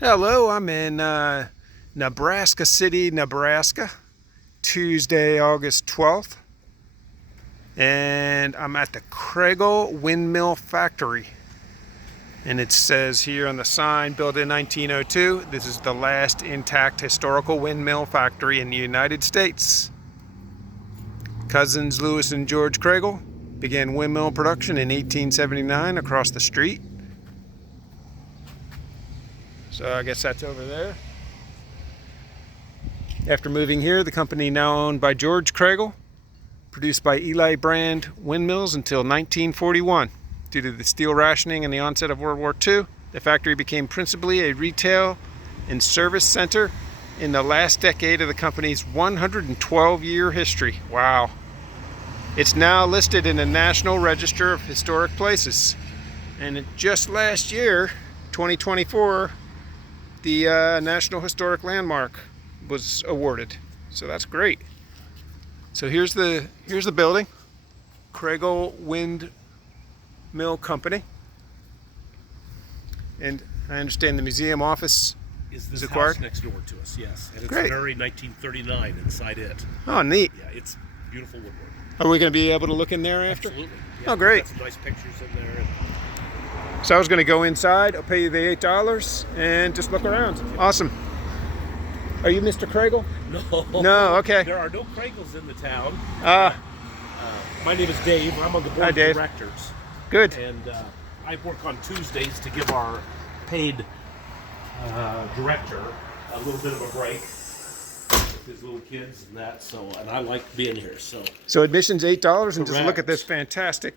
Hello, I'm in Nebraska City, Nebraska, Tuesday, August 12th, and I'm at the Kregel Windmill Factory. And it says here on the sign, built in 1902, this is the last intact historical windmill factory in the United States. Cousins Louis and George Kregel began windmill production in 1879 across the street. So I guess that's over there. After moving here, the company now owned by George Kregel, produced by Eli brand windmills until 1941. Due to the steel rationing and the onset of World War II, the factory became principally a retail and service center in the last decade of the company's 112-year history. Wow. It's now listed in the National Register of Historic Places. And just last year, 2024, the National Historic Landmark was awarded. So that's great. So here's the building, Kregel Windmill Company. And I understand the museum office is this acquired? house next door to us, yes. And it's Great. very 1939 inside it. Oh, neat. Yeah, it's beautiful woodwork. Are we going to be able to look in there after? Absolutely. Yeah, Oh, great. got some nice pictures in there. So I was going to go inside. I'll pay you the $8 and just look around. Awesome. Are you Mr. Kregel? No. No, okay. There are no Kregels in the town. Uh, My name is Dave. I'm on the board Hi, of Dave. directors. Good. And I work on Tuesdays to give our paid director a little bit of a break with his little kids and that. And I like being here. So admission's $8 and just look at this Correct. fantastic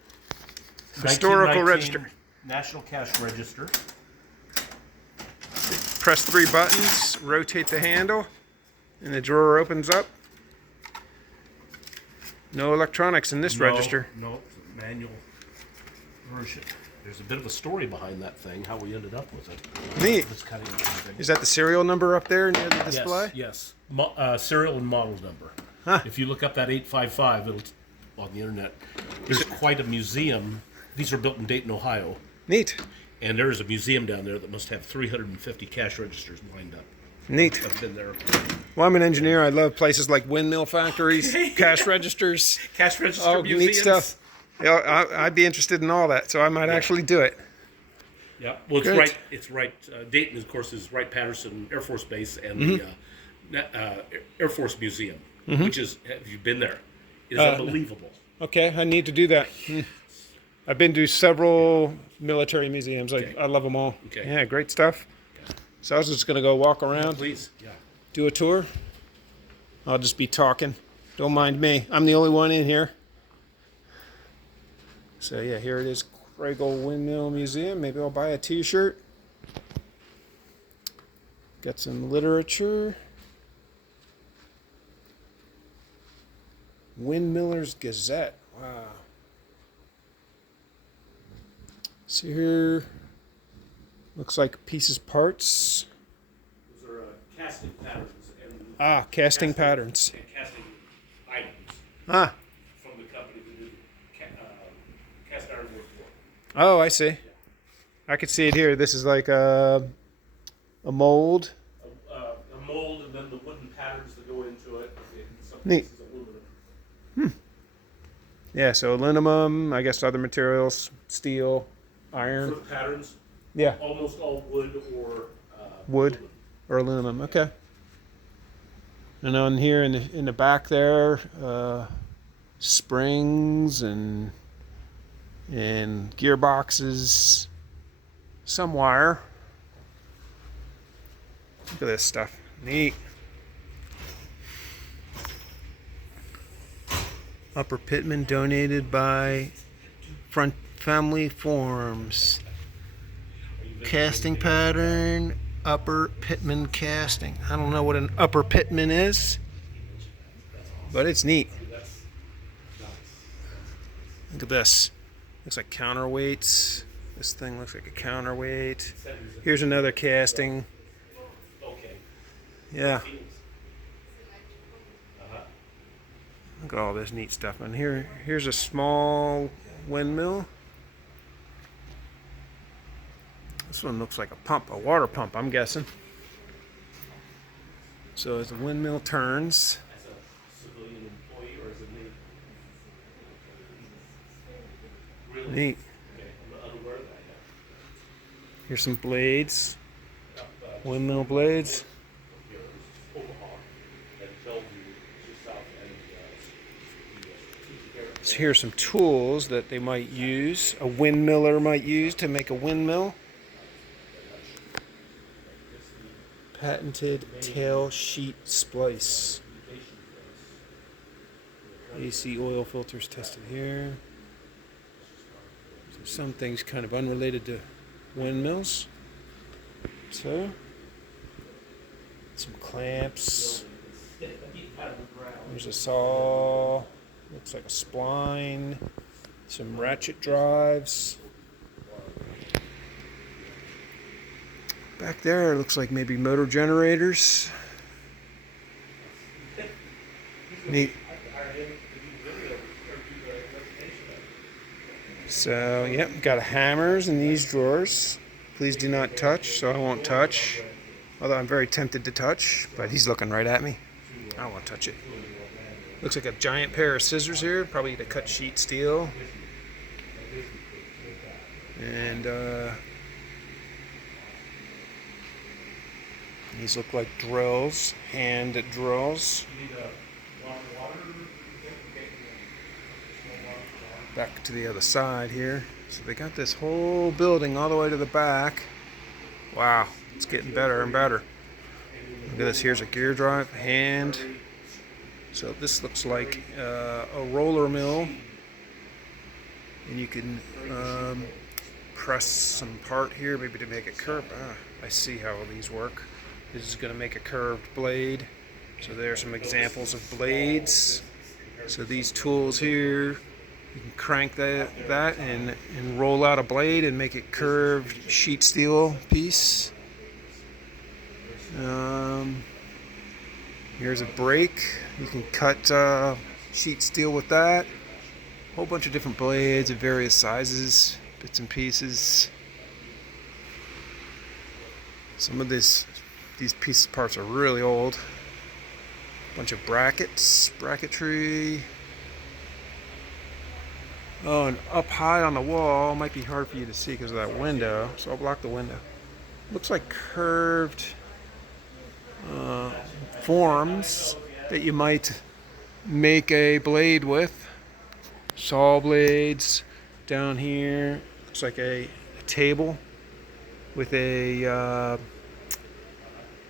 historical 1919 register. National Cash Register. Press 3 buttons, rotate the handle, and the drawer opens up. No electronics in this register. No, it's a manual version. There's a bit of a story behind that thing, how we ended up with it. Neat. It's kind of interesting. Is that the serial number up there near the display? Yes. Serial and model number. Huh. If you look up that 855, it'll on the internet. There's quite a museum. These are built in Dayton, Ohio, Neat. and there is a museum down there that must have 350 cash registers lined up. Neat. I've been there. Well, I'm an engineer. I love places like windmill factories, cash registers, Cash register all museums. neat stuff. Yeah, I'd be interested in all that, so I might actually do it. Yeah, well, it's Good. right. It's right. Dayton, of course, is Wright-Patterson Air Force Base and the Air Force Museum, which is. Have you been there? It is unbelievable. Okay, I need to do that. I've been to several military museums. Okay. I love them all. Okay. Yeah, great stuff. So I was just going to go walk around, Please, yeah. do a tour. I'll just be talking. Don't mind me. I'm the only one in here. So yeah, here it is, Kregel Windmill Museum. Maybe I'll buy a t-shirt. Got some literature. Windmiller's Gazette. Wow. See here, looks like pieces, parts. Those are casting patterns and Casting patterns. and casting items Ah, from the company that did cast iron wood for. oh, I see. I could see it here. This is like a mold. A mold and then the wooden patterns that go into it. In some Neat. cases, aluminum. Yeah, so aluminum, I guess other materials, steel, For iron. the patterns, Yeah, almost all wood or wood aluminum. or aluminum. Okay. And on here in the back there, springs and gearboxes, some wire. Look at this stuff. Neat. Upper Pittman donated by Front Family Forms. Casting pattern, Upper Pittman casting. I don't know what an Upper Pittman is, but it's neat. Look at this. Looks like counterweights. This thing looks like a counterweight. Here's another casting. Okay. Yeah. Look at all this neat stuff. And here's a small windmill. This one looks like a pump, a water pump, I'm guessing. So as the windmill turns, As a civilian employee or as a native? Really? neat. Okay, I'm unaware of that yet. Here's some blades, Uh, windmill blades. Here is Omaha and Bellevue, just south end of So here's some tools that they might use, a windmiller might use to make a windmill. Patented tail sheet splice. AC oil filters tested here. So some things kind of unrelated to windmills. So some clamps. There's a saw. Looks like a spline. Some ratchet drives. Back there, it looks like maybe motor generators. Neat. So, yep, got hammers in these drawers. Please do not touch, so I won't touch. Although I'm very tempted to touch, but he's looking right at me. I don't want to touch it. Looks like a giant pair of scissors here, probably to cut sheet steel. And these look like drills, hand drills. Back to the other side here. So they got this whole building all the way to the back. Wow, it's getting better and better. Look at this, here's a gear drive, hand. So this looks like a roller mill. And you can press some part here, maybe to make it curved. I see how these work. This is going to make a curved blade. So there are some examples of blades. So these tools here, you can crank that and roll out a blade and make it curved sheet steel piece. Here's a brake. You can cut sheet steel with that. A whole bunch of different blades of various sizes, bits and pieces. Some of these piece parts are really old. Bunch of brackets, bracketry. Oh, and up high on the wall, might be hard for you to see because of that window, so I'll block the window. Looks like curved forms that you might make a blade with. Saw blades down here. Looks like a table with a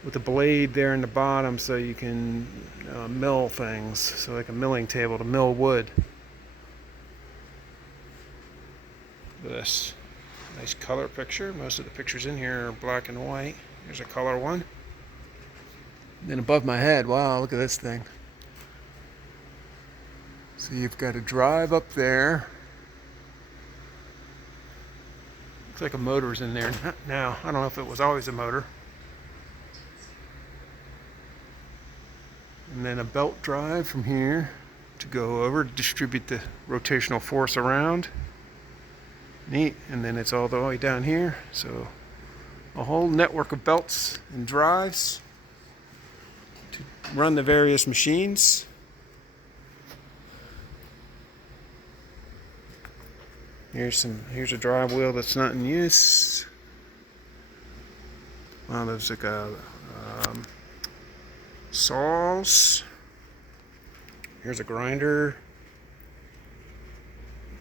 blade there in the bottom, so you can mill things. So like a milling table to mill wood. Look at this nice color picture. Most of the pictures in here are black and white. Here's a color one. And then above my head, wow, look at this thing. So you've got a drive up there. Looks like a motor's in there now. I don't know if it was always a motor. And then a belt drive from here to go over to distribute the rotational force around. Neat. And then it's all the way down here. So a whole network of belts and drives to run the various machines. Here's a drive wheel that's not in use. Wow, there's like a saws. Here's a grinder.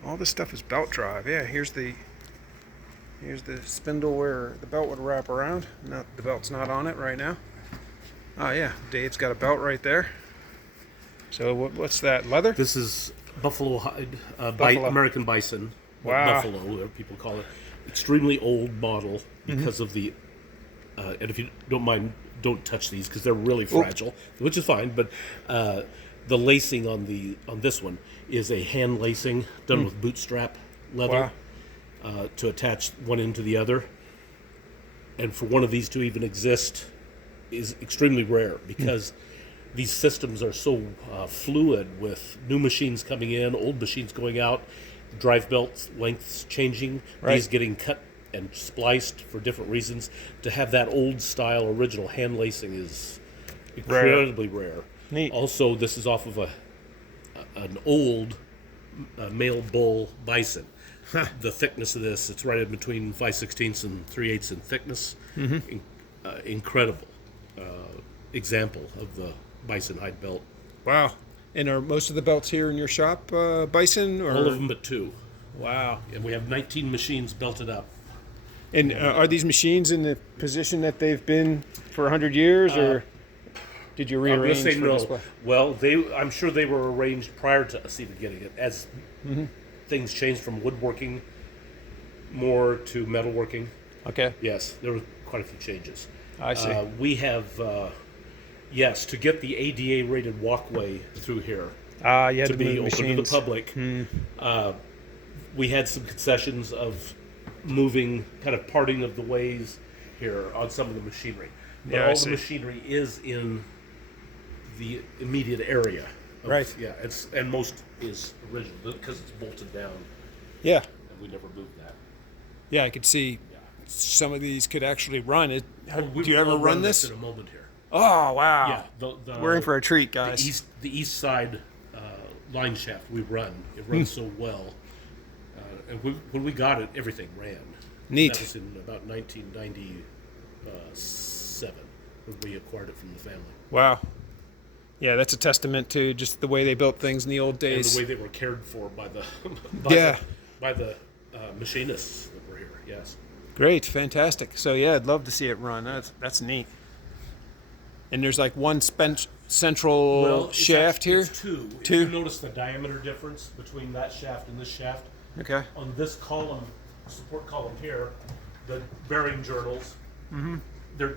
All this stuff is belt drive. Yeah, here's the spindle where the belt would wrap around. Not the belt's not on it right now. Oh yeah, Dave's got a belt right there. So what's that? Leather? This is buffalo hide, Buffalo. American bison. Wow. Buffalo, whatever people call it. Extremely old model because of the. And if you don't mind, don't touch these because they're really fragile, which is fine. But the lacing on this one is a hand lacing done with bootstrap leather to attach one end to the other. And for one of these to even exist is extremely rare because these systems are so fluid with new machines coming in, old machines going out, drive belts lengths changing, Right. these getting cut and spliced for different reasons. To have that old style original hand lacing is incredibly rare. Neat. Also, this is off of an old male bull bison. The thickness of this, it's right in between 5/16 and 3/8 in thickness. Incredible example of the bison hide belt. Wow. And are most of the belts here in your shop bison? Or? All of them but 2. Wow. And we have 19 machines belted up. And are these machines in the position that they've been for 100 years, or did you I'm going rearrange to say for no. this one? Well, I'm sure they were arranged prior to us even getting it. As things changed from woodworking more to metalworking, Okay. yes, there were quite a few changes. I see. We have, yes, to get the ADA rated walkway through here You had to to be move open machines. to the public, we had some concessions of moving, kind of parting of the ways here on some of the machinery. But Yeah, I all see. the machinery is in the immediate area. Right. Yeah, and most is original because it's bolted down, Yeah. and we never moved that. Yeah, I could see some of these could actually run. Do We you ever will run this? in a moment here? Oh, wow. Yeah, We're in for a treat, guys. the east side line shaft we run. It runs so well. And when we got it, everything ran. Neat. That was in about 1997 when we acquired it from the family. Wow. Yeah, that's a testament to just the way they built things in the old And days. the way they were cared for by the machinists that were here. Yes. Great, fantastic. So yeah, I'd love to see it run. That's neat. And there's like one central it's shaft actually- here. It's two. If Two? you notice the diameter difference between that shaft and this shaft, Okay. on this column, support column here, the bearing journals, it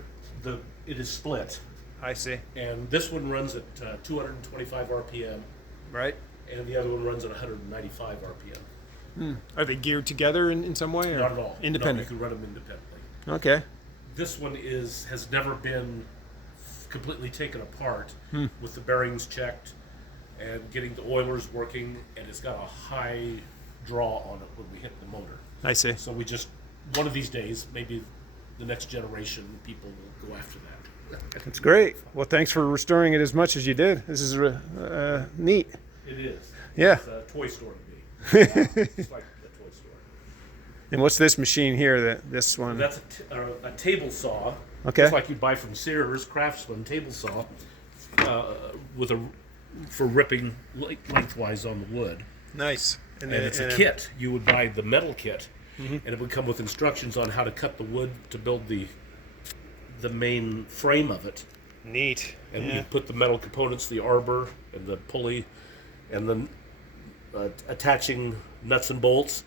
is split, I see. and this one runs at 225 RPM, Right. and the other one runs at 195 RPM. Are they geared together in some way? Or Not at all. Independent. No, you can run them independently. Okay. This one has never been completely taken apart with the bearings checked and getting the oilers working, and it's got a high draw on it when we hit the motor. I see. So we just, one of these days, maybe the next generation, people will go after that. That's great. Well, thanks for restoring it as much as you did. This is neat. It is. Yeah. It's a toy store to me. It's like a toy store. And what's this machine here? This one? That's a table saw. Okay. Just like you'd buy from Sears, Craftsman table saw, for ripping lengthwise on the wood. Nice. And it's a kit. You would buy the metal kit, and it would come with instructions on how to cut the wood to build the main frame of it. Neat. And Yeah. you put the metal components, the arbor and the pulley, and then attaching nuts and bolts,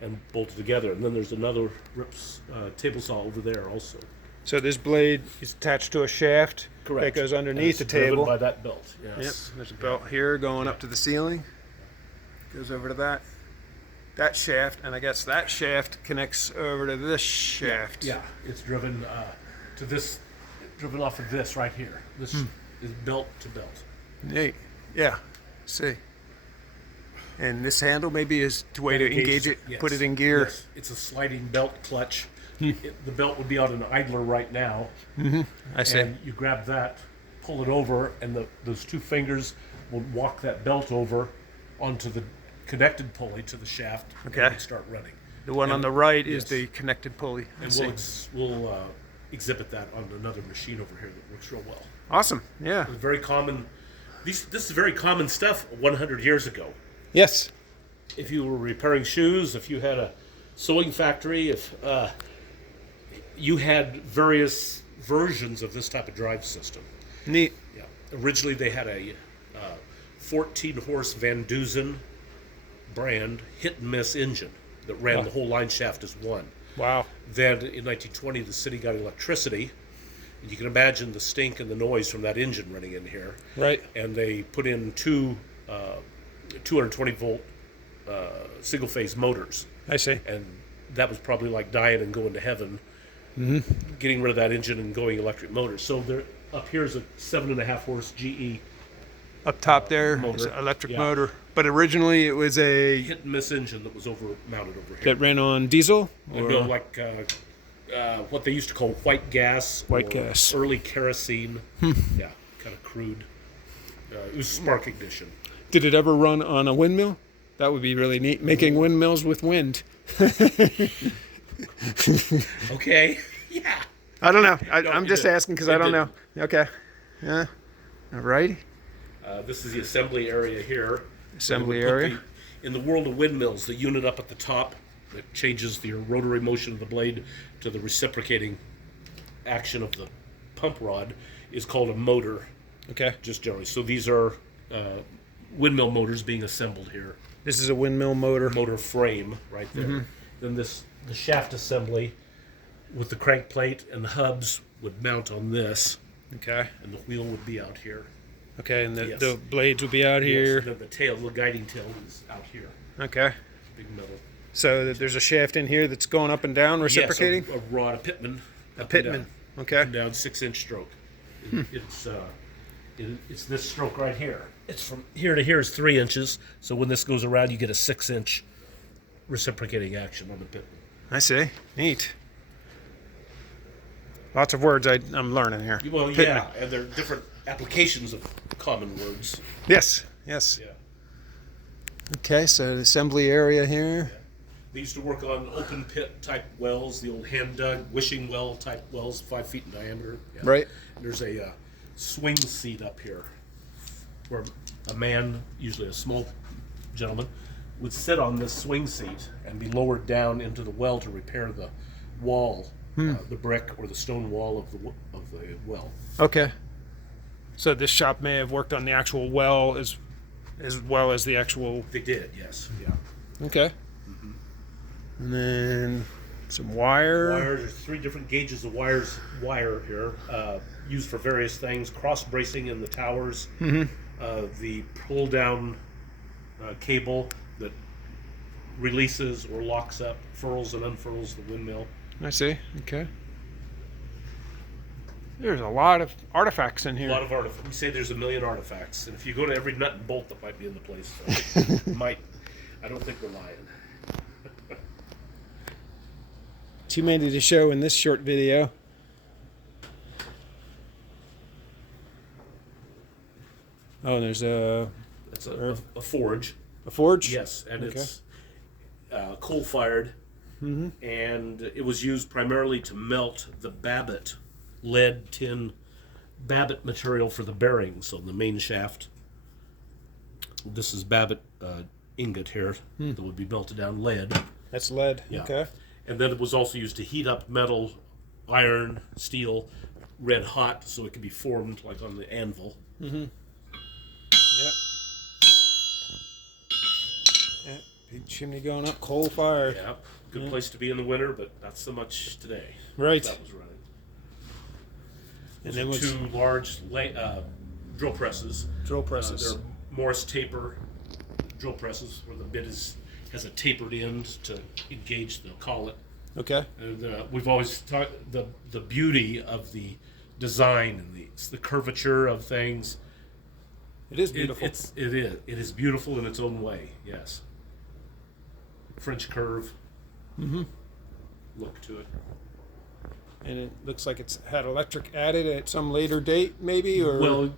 and bolt it together. And then there's another table saw over there also. So this blade is attached to a shaft Correct. that goes And underneath it's the driven table. by that belt. Yep. Yes. There's a belt here going up to the ceiling. Goes over to that shaft, and I guess that shaft connects over to this shaft. Yeah, it's driven driven off of this right here. This is belt to belt. Neat. Yeah. See. And this handle maybe is the way to engage it, Yes. put it in gear. Yes. It's a sliding belt clutch. The belt would be on an idler right now. I see. And you grab that, pull it over, and those two fingers will walk that belt over onto the connected pulley to the shaft. Okay. And start running. The one on the right yes. is the connected pulley. I And see. we'll exhibit that on another machine over here that works real well. Awesome. Yeah. It's very common. This is very common stuff 100 years ago. Yes. If you were repairing shoes, if you had a sewing factory, if you had various versions of this type of drive system. Neat. Yeah. Originally, they had a 14-horse Van Dusen brand hit-and-miss engine that ran the whole line shaft as one. Wow. Then in 1920, the city got electricity, and you can imagine the stink and the noise from that engine running in here. Right. And they put in two 220-volt single-phase motors. I see. And that was probably like dying and going to heaven, getting rid of that engine and going electric motors. So there, up here is a 7.5-horse GE Up top there, motor. it's an electric Yeah. motor. But originally it was a Hit and miss engine that was mounted over here. that ran on diesel. You know, like what they used to call white gas. White or gas. Early kerosene. Yeah, kind of crude. It was spark ignition. Did it ever run on a windmill? That would be really neat. Making windmills with wind. Okay. Yeah. I don't know. No, I'm it just didn't. asking because It I don't didn't. know. Okay. Yeah. All righty. This is the assembly area here. Assembly We put area. in the world of windmills, the unit up at the top that changes the rotary motion of the blade to the reciprocating action of the pump rod is called a motor, Okay. just generally. So these are windmill motors being assembled here. This is a windmill motor. Motor frame right there. Then the shaft assembly with the crank plate and the hubs would mount on this, Okay. and the wheel would be out here. Okay, and Yes. the blades will be out Yes, here. and then the tail, the guiding tail is out here. Okay. Big metal. So there's a shaft in here that's going up and down, reciprocating. Yes, a rod, a pitman. A up and pitman. down. Okay. And down 6-inch stroke. It's this stroke right here. It's from here to here is 3 inches. So when this goes around, you get a 6-inch reciprocating action on the pitman. I see. Neat. Lots of words I'm learning here. Well, Pitman. yeah, and there are different applications of common words. Yes. Yes. Yeah. Okay. So the assembly area here. They used to work on open pit type wells, the old hand dug wishing well type wells, 5 feet in diameter. Yeah. Right. There's a swing seat up here where a man, usually a small gentleman, would sit on this swing seat and be lowered down into the well to repair the wall, the brick or the stone wall of the well. Okay. So this shop may have worked on the actual well as well as the actual. They did, yes. Yeah. Okay. And then some wire. Wires, there's 3 different gauges of wire here, used for various things. Cross bracing in the towers, the pull down cable that releases or locks up, furls and unfurls the windmill. I see. Okay. There's a lot of artifacts in A here. lot of artifacts. We say there's 1 million artifacts, and if you go to every nut and bolt that might be in the place, I think I don't think we're lying. Too many to show in this short video. Oh, and there's a It's a forge. forge? Yes, and Okay. it's coal-fired, and it was used primarily to melt the babbitt, lead, tin, babbitt material for the bearings on the main shaft. This is babbitt ingot here that would be melted down, lead. That's lead. Yeah. Okay. And then it was also used to heat up metal, iron, steel, red hot, so it could be formed like on the anvil. Yep. Yep. Big chimney going up, coal fired. Yeah, good place to be in the winter, but not so much today. Right. That was running. And Those then are what's 2 large drill presses. drill presses? They're Morse taper drill presses where the bit has a tapered end to engage the collet. Okay. And we've always talked the beauty of the design and the curvature of things. It is beautiful. It is beautiful in its own way. Yes. French curve. Look to it. And it looks like it's had electric added at some later date, maybe, or Well,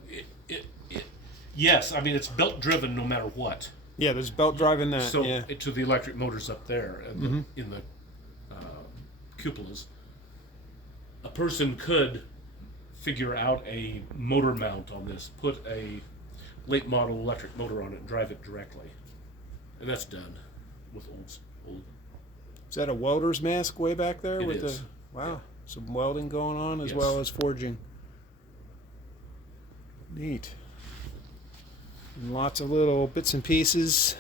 yes. I mean, it's belt driven no matter what. yeah, there's belt driving that. So yeah. to the electric motors up there and in the cupolas, a person could figure out a motor mount on this, put a late model electric motor on it, and drive it directly, and that's done with old. Is that a welder's mask way back there It with is. the wow? Some welding going on as Yes. well as forging. Neat. And lots of little bits and pieces.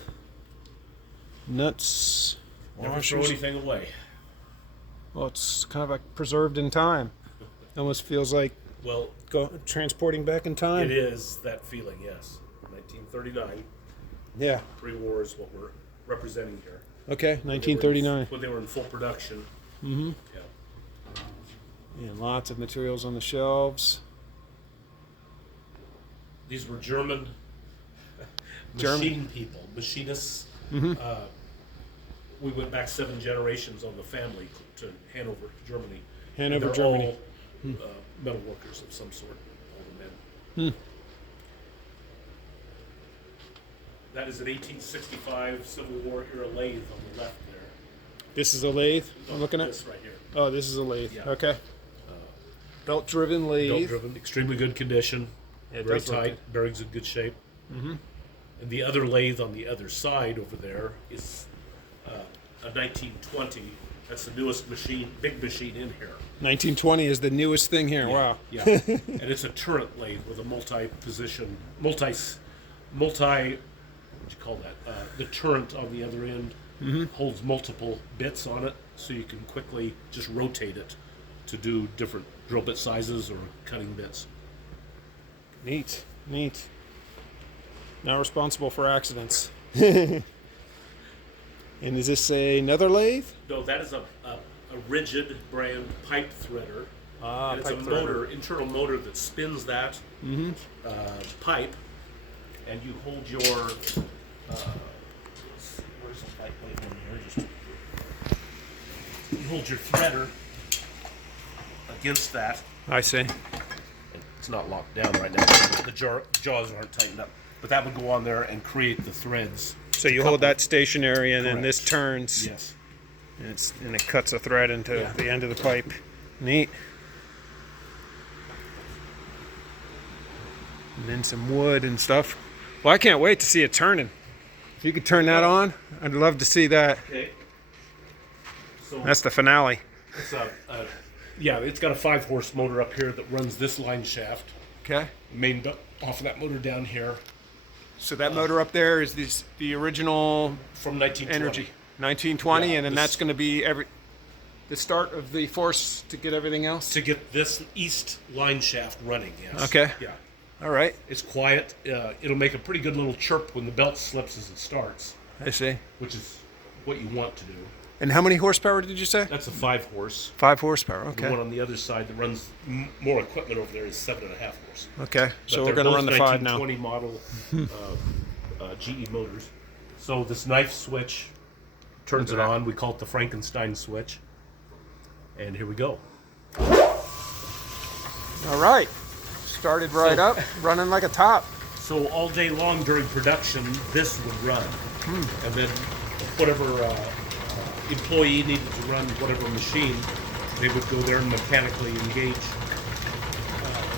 Nuts. Never washers. throw anything away. Well, it's kind of like preserved in time. Almost feels like Well, transporting back in time. it is that feeling. Yes, 1939 Yeah. pre-war is what we're representing here. Okay. 1939. When they were in full production. Mm-hmm. Yeah. And lots of materials on the shelves. These were German German. people, machinists. We went back 7 generations on the family to Hanover, Germany. Hanover, They're Germany. all metal workers of some sort, all the men. That is an 1865 Civil War era lathe on the left there. This is a lathe I'm looking at? This right here. Oh, this is a lathe. Yeah. Okay. Belt-driven lathe. Belt-driven, extremely good condition, Yeah, it very does look tight, bearings in good shape. And the other lathe on the other side over there is a 1920. That's the newest machine, big machine in here. 1920 is the newest thing here. Wow. Yeah, and it's a turret lathe with a multi-position, what do you call that? The turret on the other end holds multiple bits on it, so you can quickly just rotate it to do different drill bit sizes or cutting bits. Neat. Neat. Not responsible for accidents. And is this another lathe? No, that is a rigid brand pipe threader. Ah, And it's pipe a threader. motor, internal motor that spins that pipe, and you hold your. Where's the pipe plate in here? Just you hold your threader against that. I see. It's not locked down right now. The jaws aren't tightened up, but that would go on there and create the threads. So you hold that stationary, and then Correct. this turns, Yes. and it cuts a thread into Yeah. the end of the pipe. Neat. And then some wood and stuff. Well, I can't wait to see it turning. If you could turn that on, I'd love to see that. Okay. So That's the finale. it's it's got a 5-horse motor up here that runs this line shaft. Okay. Main off of that motor down here So that motor up there is the original from 1920. energy, 1920, Yeah, and then this- that's going to be the start of the force to get everything else. To get this east line shaft running, yes. Okay. Yeah. All right. It's quiet. It'll make a pretty good little chirp when the belt slips as it starts, I see. which is what you want to do. And how many horsepower did you say? That's a 5-horse. 5 horsepower. The Okay. one on the other side that runs more equipment over there is 7.5 horse. Okay. So But we're they're going to run the both 5 now. 1920 model GE motors. So this knife switch turns it Look at that. on. We call it the Frankenstein switch. And here we go. All right. Started right up, running like a top. So all day long during production, this would run. And then whatever employee needed to run whatever machine, they would go there and mechanically engage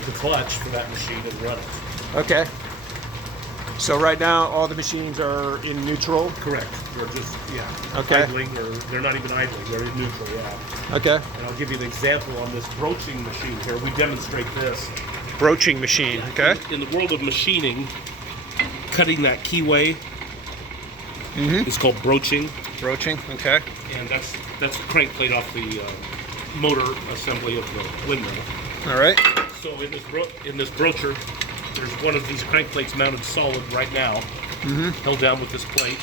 the clutch for that machine and run it. Okay. So right now, all the machines are in neutral. Correct. They're just, Okay. idling, or they're not even idling, they're in neutral, Okay. And I'll give you an example on this broaching machine here. We demonstrate this. Broaching machine. Okay. In the world of machining, cutting that keyway is called broaching. Broaching. Okay. And that's the crank plate off the motor assembly of the windmill. All right. So in this broacher, there's one of these crank plates mounted solid right now, held down with this plate.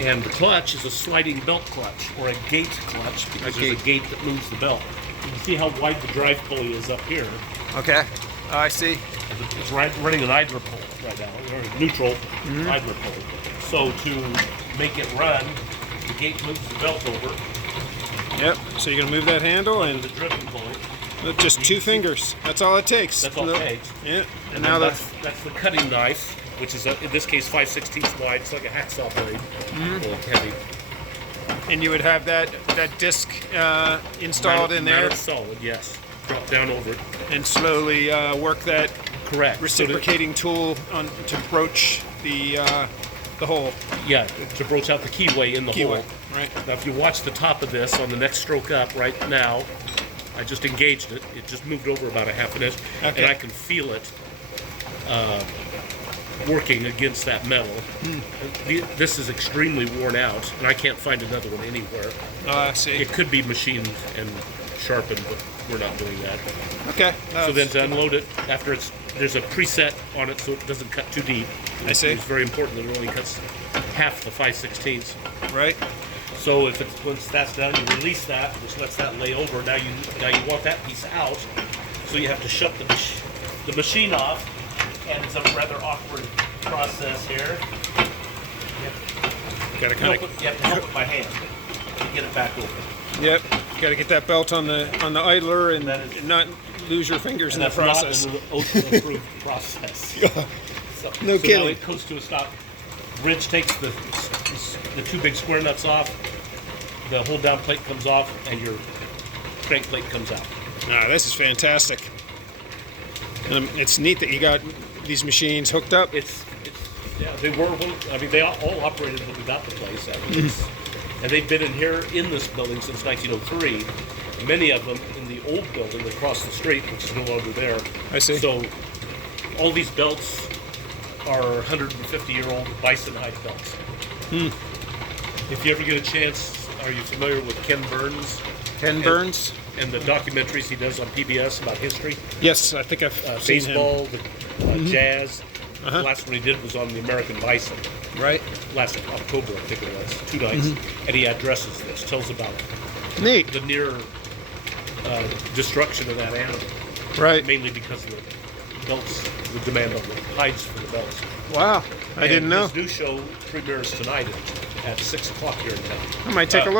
And the clutch is a sliding belt clutch, or a gate clutch, because there's a gate that moves the belt. You can see how wide the drive pulley is up here. Okay. I see. It's running an idler pull right now, or a neutral idler pull. So to make it run, the gate moves the belt over Yep. So you're gonna move that handle to and the driven pulley. with just 2 fingers. That's all it takes. That's all it takes. Yeah. And now then that's the cutting knife, which is in this case 5/16 wide. It's like a hacksaw blade, a little heavy. and you would have that disc installed in there, Mounted solid, yes. Drop down over it. and slowly work that Correct. reciprocating tool on to broach the hole. To broach out the keyway in the Keyway, hole. right? Now, if you watch the top of this on the next stroke up right now, I just engaged it. It just moved over about a half an inch, Okay. and I can feel it working against that metal. This is extremely worn out, and I can't find another one anywhere. I see. It could be machined and sharpened, but we're not doing that. Okay. So then to unload it, after there's a preset on it so it doesn't cut too deep. I see. It's very important that it only cuts half the 5/16. Right. So once that's done, you release that, which lets that lay over. Now you want that piece out, so you have to shut the machine off, and it's a rather awkward process here. Got to You kind have to help it by hand to get it back open. of. Yep. Got to get that belt on the idler and That is- not lose your fingers And in the that's process. not an ocean-approved process. So, No so kidding. Now it comes to a stop. Wrench takes the two big square nuts off. The hold down plate comes off, and your crank plate comes out. Ah, this is fantastic. It's neat that you got these machines hooked up. Yeah, they were. I mean, they all operated when we got the place. I mean, and they've been in here in this building since 1903. Many of them in the old building across the street, which is no longer there. I see. So all these belts are 150-year-old bison hide belts. If you ever get a chance, are you familiar with Ken Burns? Ken Burns? And the documentaries he does on PBS about history? Yes, I think I've seen Baseball, jazz. The last one he did was on the American bison. him. Right. Last October, I think it was, 2 nights. And he addresses this, tells about Neat. the near destruction of that animal, Right. mainly because of the belts, the demand on the hides for the belts. Wow. I didn't know. His new show premieres tonight at 6 o'clock here in town. I might take a look.